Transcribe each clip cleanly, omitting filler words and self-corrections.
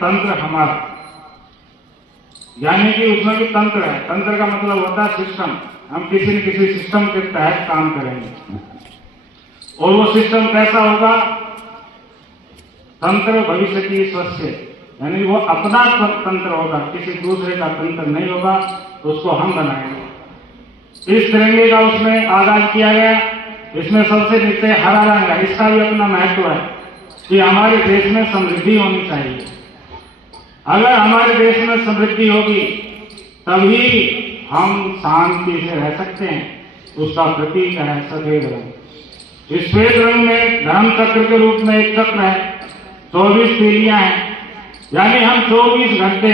तंत्र हमारा, यानी कि उसमें भी तंत्र है। तंत्र का मतलब होता है सिस्टम। हम किसी न किसी सिस्टम के तहत काम करेंगे। और वो सिस्टम कैसा होगा? तंत्र भविष्य की स्वस्य, यानी वो अपना तंत्र होगा, किसी दूसरे का तंत्र नहीं होगा, उसको हम बनाएंगे। इस तिरंगे का उसमें आगाज किया गया। इसमें सबसे नीचे हरा रंग है। इसका भी अपना महत्व है कि हमारे देश में समृद्धि होनी चाहिए। अगर हमारे देश में समृद्धि होगी तभी हम शांति से रह सकते हैं। उसका प्रतीक है सफेद रंग। इस सफेद रंग में धर्म चक्र के रूप में एक चक्र है, 24 पीढ़ियां हैं, यानी हम 24 घंटे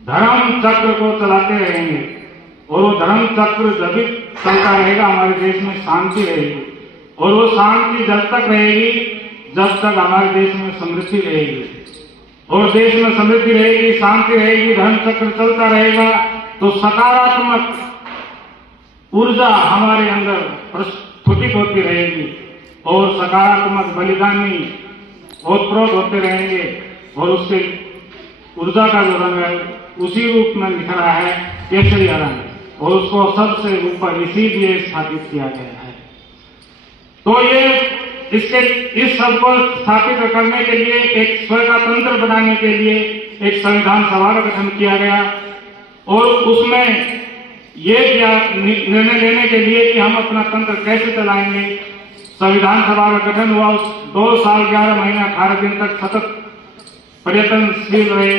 धर्म चक्र को चलाते रहेंगे। और वो धर्म चक्र जब भी चलता रहेगा हमारे देश में शांति रहेगी। और वो शांति जब तक रहेगी जब तक हमारे देश में समृद्धि रहेगी। और देश में समृद्धि रहेगी, शांति रहेगी, धर्म चक्र चलता रहेगा, तो सकारात्मक ऊर्जा हमारे अंदर प्रस्फुटित होती रहेगी और सकारात्मक बलिदानी ओतप्रोत होते रहेंगे। और उसके ऊर्जा का जो रंग है उसी रूप में निखरा है केसरी रंग, और उसको सबसे ऊपर इसीलिए स्थापित किया गया है। तो ये इस सब को स्थापित करने के लिए, एक स्व का तंत्र बनाने के लिए एक संविधान सभा का गठन किया गया। और उसमें ये निर्णय लेने के लिए कि हम अपना तंत्र कैसे चलाएंगे, संविधान सभा का गठन हुआ। 2 साल 11 महीने 18 दिन तक सतत प्रयत्नशील रहे।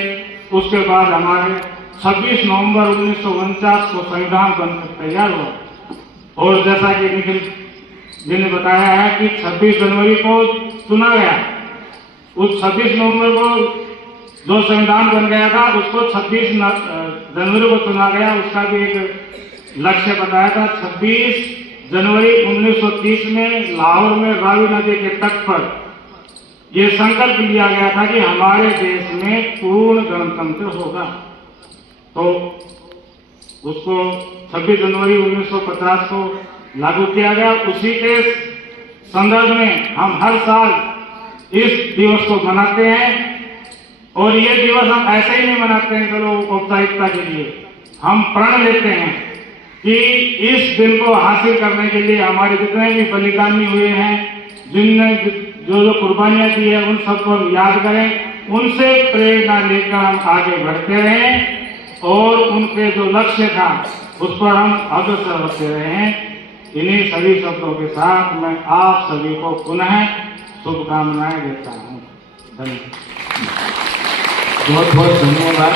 उसके बाद हमारे 26 नवंबर 1949 को संविधान बनकर तैयार हुआ। और जैसा कि निखिल जी ने बताया है कि 26 जनवरी को चुना गया। उस 26 नवंबर को जो संविधान बन गया था उसको 26 जनवरी को चुना गया। उसका भी एक लक्ष्य बताया था। 26 जनवरी 1930 में लाहौर में रावी नदी के तट पर यह संकल्प लिया गया था कि हमारे देश में पूर्ण गणतंत्र होगा। तो उसको 26 जनवरी 1950 को लागू किया गया। उसी के संदर्भ में हम हर साल इस दिवस को मनाते हैं। और ये दिवस हम ऐसे ही नहीं मनाते हैं चलो औपचारिकता के लिए। हम प्रण लेते हैं कि इस दिन को हासिल करने के लिए हमारे जितने भी बलिदानी हुए हैं, जिनने जो कुर्बानियां दी है, उन सबको हम याद करें, उनसे प्रेरणा लेकर हम आगे बढ़ते रहें और उनके जो लक्ष्य था उस पर हम अग्रसर होते रहें। इन्हीं सभी शब्दों के साथ मैं आप सभी को पुनः शुभकामनाएं देता हूँ। धन्यवाद। बहुत बहुत धन्यवाद।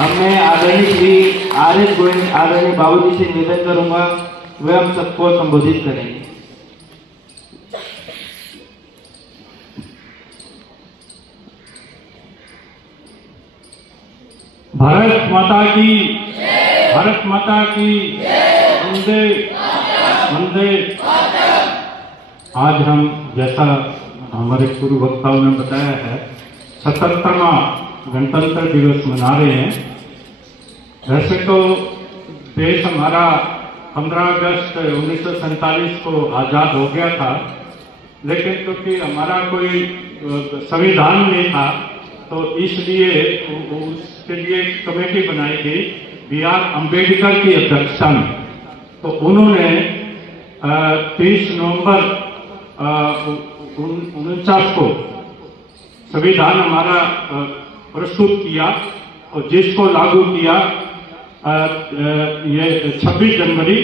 अब मैं आदरणीय श्री आर.एस. गोविंद आदरणीय बाबूजी से निवेदन करूंगा, वे हम सबको संबोधित करेंगे। भारत माता की, भारत माता की, वंदे वंदे। आज हम, जैसा हमारे पूर्व वक्ताओं ने बताया है, 77वां गणतंत्र दिवस मना रहे हैं। वैसे तो देश हमारा 15 अगस्त 1947 को आजाद हो गया था, लेकिन क्योंकि हमारा कोई संविधान नहीं था तो इसलिए उसके लिए कमेटी बनाई गई B.R. अम्बेडकर की अध्यक्षता में। तो उन्होंने 30 नवंबर 1949 को संविधान हमारा प्रस्तुत किया और जिसको लागू किया ये 26 जनवरी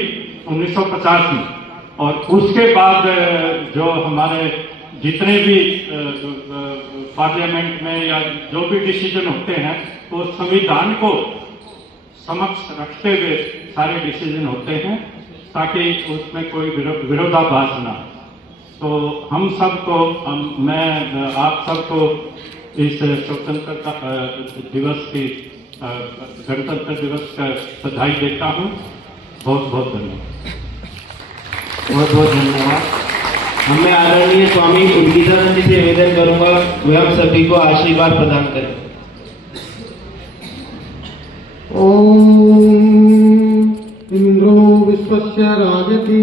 1950 में। और उसके बाद जो हमारे जितने भी पार्लियामेंट में या जो भी डिसीजन होते हैं तो संविधान को समक्ष रखते हुए सारे डिसीजन होते हैं, ताकि उसमें कोई विरोधाभास ना। तो हम सबको, मैं आप सबको इस स्वतंत्रता दिवस की, गणतंत्र दिवस का बधाई देता हूँ। बहुत बहुत धन्यवाद। बहुत बहुत धन्यवाद। मैं आदरणीय स्वामी उद्गीतानंद जी से निवेदन करूंगा, वे हम सभी को आशीर्वाद प्रदान करें। ओम इंद्रो विश्वस्य राजति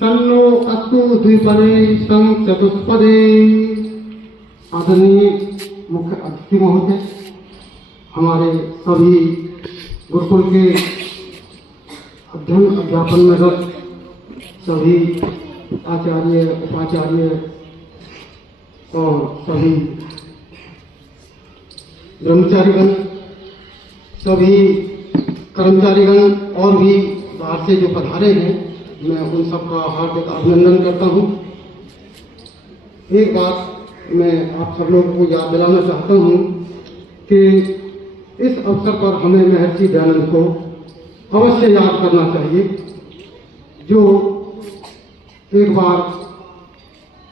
सन्नो अस्तु द्विपदे सं चतुष्पदे। आदरणीय मुख्य अतिथि महोदय, हमारे सभी गुरुकुल के अध्ययन अध्यापन में रत सभी आचार्य, उपाचार्य और सभी ब्रह्मचारीगण, सभी कर्मचारीगण और भी बाहर से जो पधारे हैं, मैं उन सबका हार्दिक अभिनंदन करता हूँ। एक बात मैं आप सब लोगों को याद दिलाना चाहता हूँ कि इस अवसर पर हमें महर्षि दयानंद को अवश्य याद करना चाहिए, जो एक बार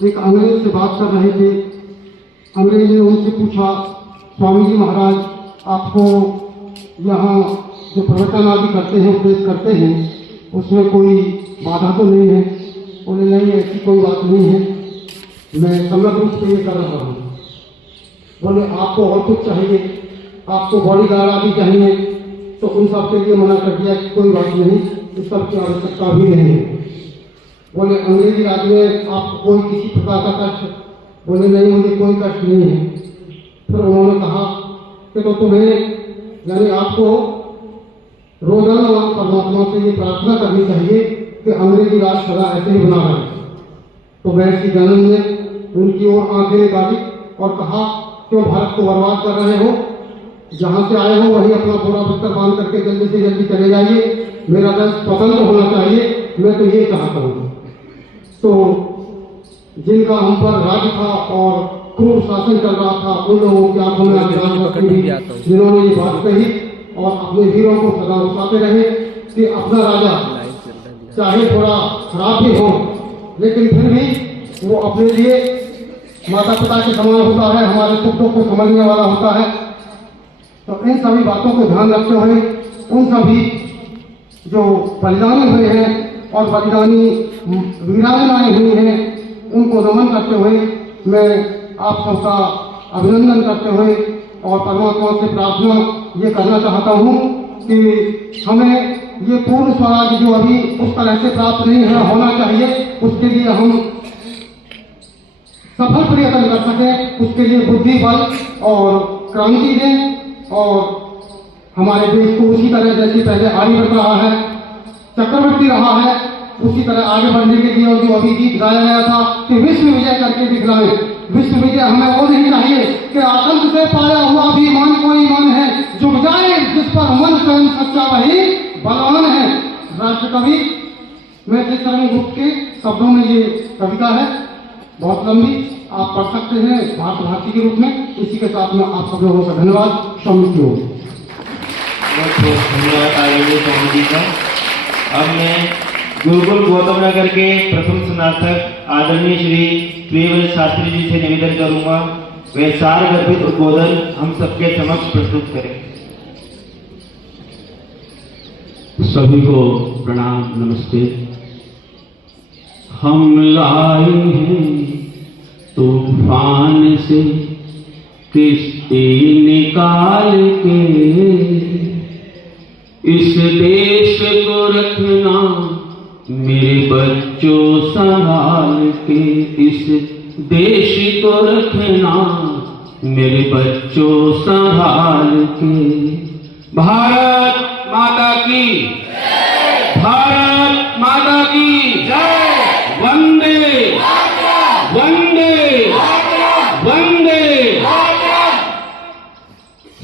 एक अंग्रेज से बात कर रहे थे। अंग्रेज ने उनसे पूछा, स्वामी जी महाराज, आपको यहाँ जो प्रवचन आदि करते हैं, उपदेश करते हैं, उसमें कोई बाधा तो नहीं है? बोले नहीं, ऐसी कोई बात नहीं है, मैं समग्र रूप से ये कर रहा हूँ। बोले आपको और कुछ चाहिए, आपको बॉडीगार्ड आदि चाहिए? तो उन सब के लिए मना कर दिया कि कोई बात नहीं, इस सब की आवश्यकता भी नहीं है। बोले अंग्रेजी राज में आपको कोई किसी प्रकार का कष्ट? बोले नहीं, मुझे कोई कष्ट नहीं है। फिर उन्होंने कहा कि तो तुम्हें यानी आपको रोजाना परमात्मा से ये प्रार्थना करनी चाहिए कि अंग्रेजी राज सदा ऐसे ही बना रहे। तो महर्षि दयानंद ने उनकी ओर आंखें निकाली और कहा, क्यों भारत को बर्बाद कर रहे हो? जहां से आए हो वहीं अपना पूरा बिस्तर बांध करके जल्दी से जल्दी चले जाइए, मेरा देश स्वतंत्र होना चाहिए, मैं तो ये चाहता हूँ। तो जिनका हम पर राज था और क्रूर शासन चल रहा था, उन लोगों की आंखों में जिन्होंने ये बात कही और अपने वीरों को सदा उठाते रहे कि अपना राजा चाहे थोड़ा खराब भी हो, लेकिन फिर भी वो अपने लिए माता पिता के समान होता है, हमारे सुखों को समझने वाला होता है। तो इन सभी बातों को ध्यान रखते हुए उन सभी जो बलिदानी हुए हैं और बलिदानी वीरांगनाएं हुई हैं, उनको नमन करते हुए मैं आप सबका अभिनंदन करते हुए और परमात्मा से प्रार्थना ये करना चाहता हूँ कि हमें ये पूर्ण स्वराज जो अभी उस तरह से प्राप्त नहीं है, होना चाहिए, उसके लिए हम सफल प्रयत्न कर सकें, उसके लिए बुद्धि, बल और क्रांति दें और हमारे देश को उसी तरह जैसे पहले आगे बढ़ रहा है, चक्रवर्ती रहा है, उसी तरह आगे बढ़ने के लिए जो अभी गीत गाया गया था कि विश्व विजय करके दिखलाए। विश्व विजय हमें वो नहीं चाहिए कि आतंक से पाया हुआ भी ईमान कोई ईमान है, जुट जाए जिस पर मन स्वयं सच्चा वही बलवान है। राष्ट्र कवि मैथिली शरण गुप्त के शब्दों में ये कविता है, बहुत लंबी, आप पढ़ सकते हैं भारत भारती के रूप में। इसी के साथ में आप सब लोगों का धन्यवाद। स्वामी की ओर बहुत बहुत धन्यवाद आदरणीय स्वामी जी का। अब मैं गुरुकुल गौतम नगर के प्रथम स्नातक आदरणीय श्री प्रियव्रत शास्त्री जी से निवेदन करूंगा, वे सारगर्भित उद्बोधन हम सबके समक्ष प्रस्तुत करें। सभी को प्रणाम, नमस्ते। हम लाए हैं तूफान से किश्ती निकाल के, इस देश को रखना मेरे बच्चों संभाल के, इस देश को रखना मेरे बच्चों संभाल के। भारत माता की जय, भारत माता की जय, वंदे वंदे वंदे।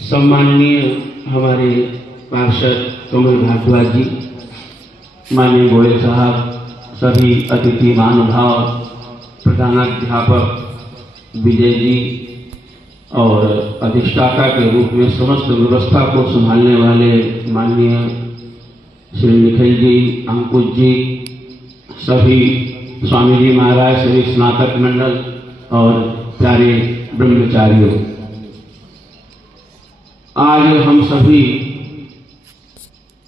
सम्माननीय हमारे पार्षद कमल भारद्वाज जी, माननीय गोयल साहब, सभी अतिथि महानुभाव, प्रधानाध्यापक विजय जी और अधिष्ठाता के रूप में समस्त व्यवस्था को संभालने वाले माननीय श्री निखिल जी, अंकुश जी, सभी स्वामी जी महाराज, सभी स्नातक मंडल और प्यारे ब्रह्मचारियों, आज हम सभी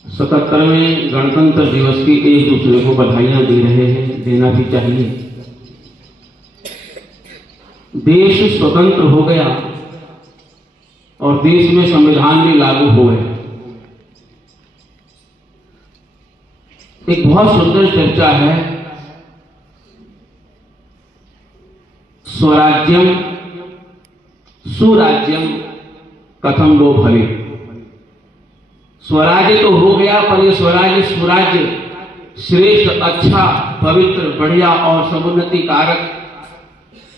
77वें गणतंत्र दिवस की एक दूसरे को बधाइयां दे रहे हैं, देना भी चाहिए। देश स्वतंत्र हो गया और देश में संविधान भी लागू हो गया। एक बहुत सुंदर चर्चा है, स्वराज्यम सुराज्यम कथम वो भवे। स्वराज्य तो हो गया, पर ये स्वराज्य सुराज्य श्रेष्ठ, अच्छा, पवित्र, बढ़िया और समुन्नति कारक,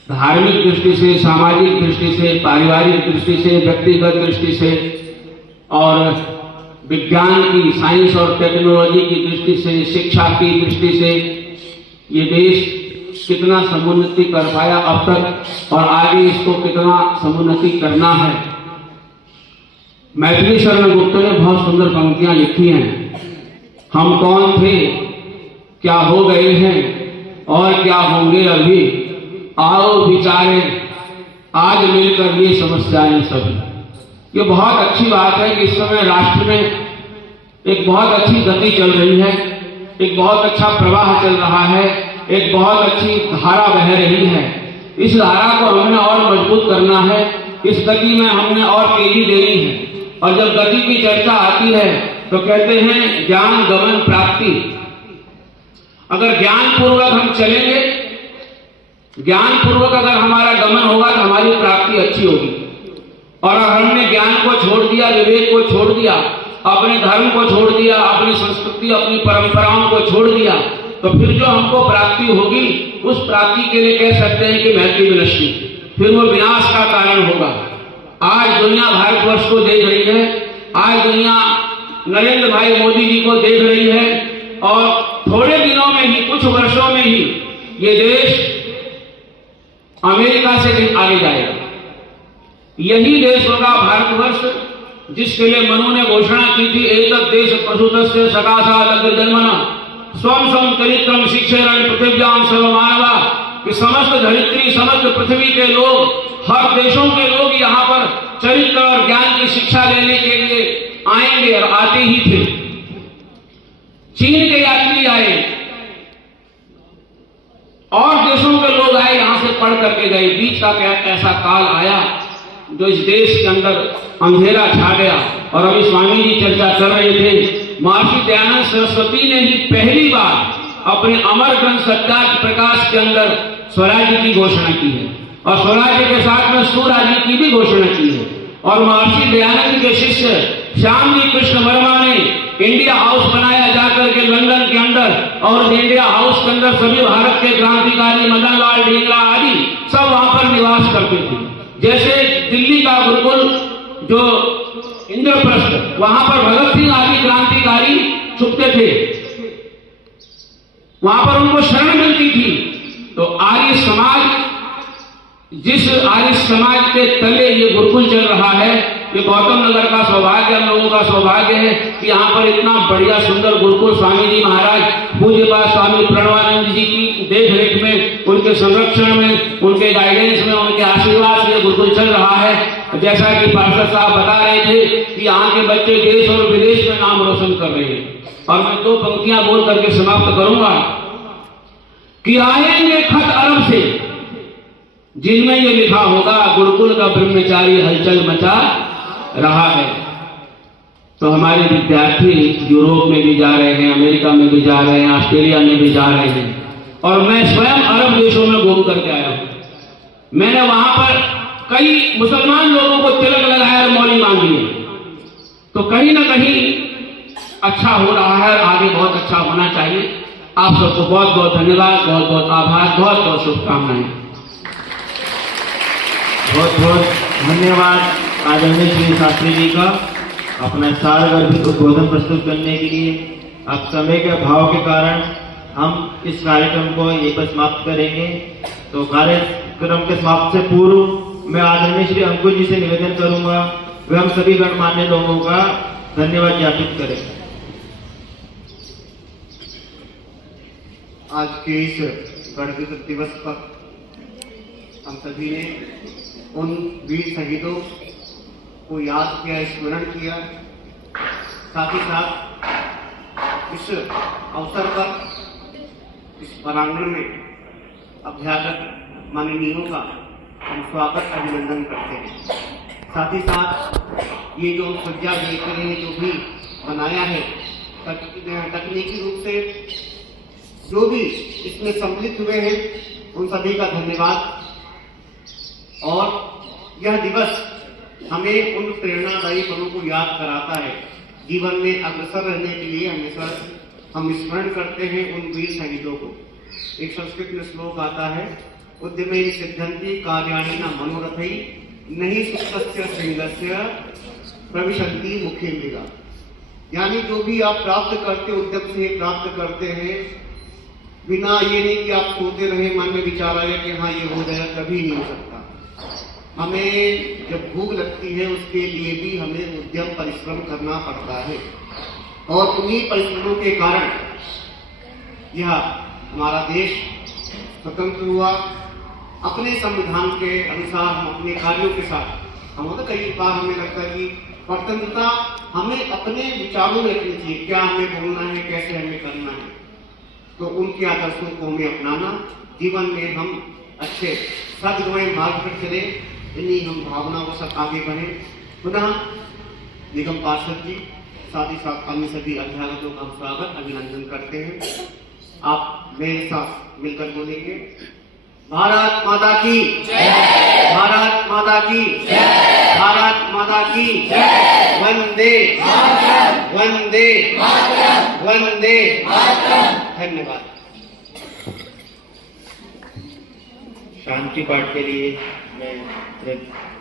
धार्मिक दृष्टि से, सामाजिक दृष्टि से, पारिवारिक दृष्टि से, व्यक्तिगत दृष्टि से और विज्ञान की, साइंस और टेक्नोलॉजी की दृष्टि से, शिक्षा की दृष्टि से ये देश कितना समुन्नति कर पाया अब तक और आगे इसको कितना समुन्नति करना है। मैथिली शरण गुप्त ने बहुत सुंदर पंक्तियां लिखी हैं। हम कौन थे, क्या हो गए हैं और क्या होंगे अभी, आओ विचारे आज मिलकर ये समस्याएं सभी। ये बहुत अच्छी बात है कि इस समय राष्ट्र में एक बहुत अच्छी गति चल रही है, एक बहुत अच्छा प्रवाह चल रहा है, एक बहुत अच्छी धारा बह रही है। इस धारा को हमने और मजबूत करना है, इस गति में हमने और तेजी देनी है। और जब गति की चर्चा आती है तो कहते हैं ज्ञान गमन प्राप्ति। अगर ज्ञान पूर्वक हम चलेंगे, ज्ञान पूर्वक अगर हमारा गमन होगा तो हमारी प्राप्ति अच्छी होगी। और अगर हमने ज्ञान को छोड़ दिया, विवेक को छोड़ दिया, अपने धर्म को छोड़ दिया, अपनी संस्कृति, अपनी परंपराओं को छोड़ दिया, तो फिर जो हमको प्राप्ति होगी उस प्राप्ति के लिए कह सकते हैं कि महती विनष्टि, फिर वो विनाश का कारण होगा। आज दुनिया भारतवर्ष को देख रही है, आज दुनिया नरेंद्र भाई मोदी जी को देख रही है और थोड़े दिनों में ही, कुछ वर्षों में ही ये देश अमेरिका से भी आगे जाएगा। यही देश होगा भारतवर्ष जिसके लिए मनु ने घोषणा की थी, एतत् देश प्रसूतस्य सकाशात् अग्रजन्मनः स्वम स्वम चरित्रम शिक्षेरण पृथिव्याम सर्वमानवा, कि समस्त धरित्री, समस्त पृथ्वी के लोग, हर देशों के लोग यहाँ पर चरित्र और ज्ञान की शिक्षा लेने के लिए आएंगे और आते ही थे। चीन के यात्री आए और देशों के लोग आए, यहां से पढ़ करके गए। बीच का ऐसा काल आया जो इस देश के अंदर अंधेरा छा गया। और अभी स्वामी जी चर्चा कर रहे थे, महर्षि दयानंद सरस्वती ने ही पहली बार अपने अमर ग्रंथ सत्यार्थ प्रकाश के अंदर स्वराज्य की घोषणा की है और स्वराज्य के साथ में सुराज्य की भी घोषणा की है। और महर्षि दयानंद के शिष्य श्याम जी कृष्ण वर्मा ने इंडिया हाउस बनाया जाकर के लंदन के अंदर, और इंडिया हाउस के अंदर सभी भारत के क्रांतिकारी मदन लाल ढींगरा आदि सब वहां पर निवास करते थे। जैसे दिल्ली का गुरुकुल जो इंद्रप्रस्थ, वहां पर भगत सिंह आदि क्रांतिकारी छुपते थे, वहां पर उनको शरण मिलती थी। तो आर्य समाज, जिस आर्य समाज के तले ये गुरुकुल चल रहा है, ये गौतम नगर का सौभाग्य, हम लोगों का सौभाग्य है कि यहाँ पर इतना बढ़िया सुंदर गुरुकुल स्वामी जी महाराज पूज्यपाद स्वामी प्रणवानंद जी की देख रेख में, उनके संरक्षण में, उनके गाइडेंस में, उनके आशीर्वाद से गुरुकुल चल रहा है। जैसा कि पार्षद साहब बता रहे थे कि यहाँ के बच्चे देश और विदेश में नाम रोशन कर रहे हैं। और मैं दो पंक्तियां बोल करके समाप्त करूंगा कि आएंगे खत अरब से जिनमें ये लिखा होगा, गुरुकुल का ब्रह्मचारी हलचल मचा रहा है। तो हमारे विद्यार्थी यूरोप में भी जा रहे हैं, अमेरिका में भी जा रहे हैं, ऑस्ट्रेलिया में भी जा रहे हैं। और मैं स्वयं अरब देशों में घूम करके आया हूं। मैंने वहां पर कई मुसलमान लोगों को तिलक लगाया और मौली मांग लिए। तो कहीं ना कहीं अच्छा हो रहा है और आगे बहुत अच्छा होना चाहिए। आप सबको बहुत बहुत धन्यवाद, बहुत बहुत आभार, बहुत बहुत शुभकामनाएं। बहुत बहुत धन्यवाद आदरणीय श्री शास्त्री जी का अपना सारगर्भित उद्बोधन प्रस्तुत करने के लिए। अब समय के अभाव के कारण हम इस कार्यक्रम को यहीं पर समाप्त करेंगे। तो कार्यक्रम के समाप्त से पूर्व मैं आदरणीय श्री अंकुश जी से निवेदन करूंगा वे हम सभी गणमान्य लोगों का धन्यवाद ज्ञापित करें। आज के इस गणतंत्र दिवस पर हम सभी ने उन वीर शहीदों को याद किया, स्मरण किया। साथ ही साथ इस अवसर पर इस प्रांगण में अध्यापक माननीयों का हम स्वागत अभिनंदन करते हैं। साथ ही साथ ये जो सज्जा देख रहे हैं, जो भी बनाया है तकनीकी रूप से, जो भी इसमें सम्मिलित हुए हैं उन सभी का धन्यवाद। और यह दिवस हमें उन प्रेरणादायी पलों को याद कराता है। जीवन में अग्रसर रहने के लिए हमेशा हम स्मरण करते हैं उन वीर शहीदों को। एक संस्कृत में श्लोक आता है, उद्यमे सिद्धंति कार्याणि न मनोरथै नहीं सुप्तस्य सिंहस्य प्रविशन्ति मुखे मृगा। यानी जो भी आप प्राप्त करते उद्यम से प्राप्त करते हैं, बिना ये नहीं कि आप सोते रहे मन में विचार आया कि हाँ ये हो जाएगा, कभी नहीं हो सकता। हमें जब भूख लगती है उसके लिए भी हमें उद्यम परिश्रम करना पड़ता है और उन्हीं परिश्रमों के कारण यह हमारा देश स्वतंत्र हुआ। अपने संविधान के अनुसार हम अपने कार्यों के साथ हम तो कई बार हमें लगता है कि स्वतंत्रता हमें अपने विचारों में रखनी चाहिए, क्या हमें बोलना है, कैसे हमें करना है। तो उनके आदर्शों को हमें अपनाना, जीवन में हम अच्छे सद्गमय मार्ग पर चले, इन्हीं हम भावनाओं के साथ आगे बढ़े। पुनः निगम पार्षद जी साथ ही साथ अन्य सभी अध्यापकों का हम स्वागत अभिनंदन करते हैं। आप मेरे साथ मिलकर बोलेंगे, भारत माता की जय, भारत माता की जय, भारत माता की जय, वंदे मातरम, वंदे मातरम, वंदे मातरम। धन्यवाद। शांति पाठ के लिए मैं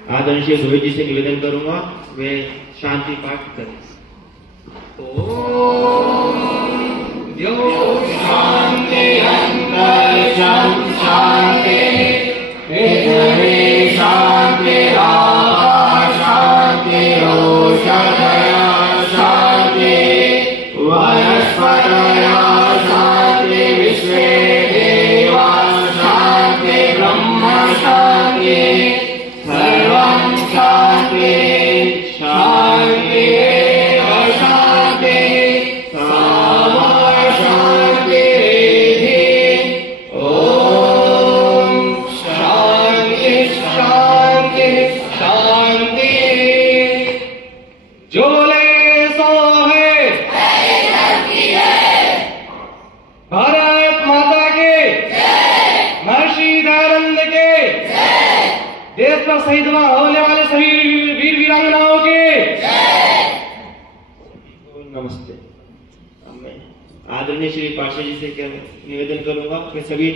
आदरणीय धोई जी से निवेदन करूंगा, वे शांति पाठ करें। शांति अंतरिक्षं शांति, पृथिवी शांति, आकाश शांति, ओषधयः शांति, वनस्पतयः शांति, विश्वे देवाः शांति, ब्रह्म शांति, सर्वं शांति, शांति एव शांति, सामा शांति ओम शांति शांति शांति। जो बोले सो है, भारत माता के महर्षि दयानंद के, देश पर शहीद होने वाले सभी वीर वीरांगनाओं के नमस्ते। अब मैं आदरणीय श्री पार्षद जी से क्या निवेदन करूंगा, मैं सभी